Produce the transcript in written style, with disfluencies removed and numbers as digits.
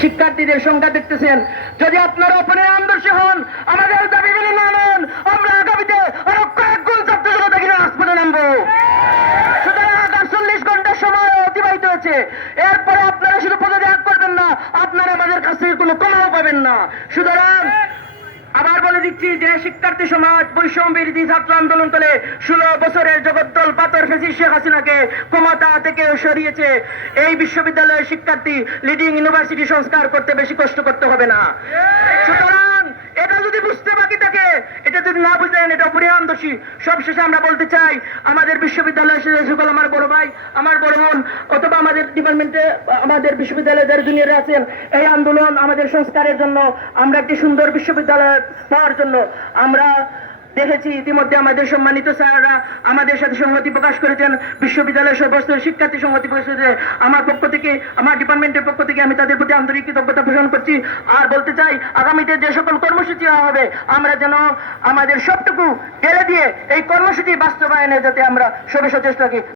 শিক্ষার্থীদের সংখ্যা দেখতেছেন। যদি আপনারা ওপেনে আন্দোলন হন, আমাদের দাবি মেনে না নেন, আমরা আগামীতে আরো কয়েক গুণ ছাত্র জনতা কিনা রাজপথে নামবো। সুতরাং 48 ঘন্টার সময় অতিবাহিত হয়েছে। এরপরে আপনারা শুধু পদত্যাগ করবেন না, আপনারা আমাদের কাছ থেকে কোনো কমাও পাবেন না। সুতরাং আবার বলে দিচ্ছি যে শিক্ষার্থী সমাজ বৈষম্য বিরোধী ছাত্র আন্দোলন করে 16 বছরের জগদ্দল পাথর ফেসি শেখ হাসিনাকে ক্ষমতা থেকে সরিয়েছে। এই বিশ্ববিদ্যালয়ের শিক্ষার্থী লিডিং ইউনিভার্সিটি সংস্কার করতে বেশি কষ্ট করতে হবে না। সুতরাং এটা যদি বুঝতে বাকি থাকে, এটা যদি না বুঝেন, এটা পরিণাম দোষী। সবশেষে আমরা বলতে চাই, আমাদের বিশ্ববিদ্যালয়ের সকল আমার বড় ভাই, আমার বড় বোন, অথবা আমাদের ডিপার্টমেন্টে আমাদের বিশ্ববিদ্যালয়ে যারা জুনিয়র আছেন, এই আন্দোলন আমাদের সংস্কারের জন্য, আমরা একটি সুন্দর বিশ্ববিদ্যালয় পাওয়ার জন্য। আমরা দেখেছি ইতিমধ্যে আমাদের সম্মানিত স্যাররা আমাদের সাথে সংহতি প্রকাশ করেছেন, বিশ্ববিদ্যালয়ের সমস্ত শিক্ষার্থী সংহতি প্রকাশ করেছে। আমার পক্ষ থেকে, আমার ডিপার্টমেন্টের পক্ষ থেকে আমি তাদের প্রতি আন্তরিক কৃতজ্ঞতা পোষণ করছি। আর বলতে চাই, আগামীতে যে সকল কর্মসূচি হবে, আমরা যেন আমাদের সবটুকু ঢেলে দিয়ে এই কর্মসূচি বাস্তবায়নে যাতে আমরা সবে সচেষ্ট থাকি।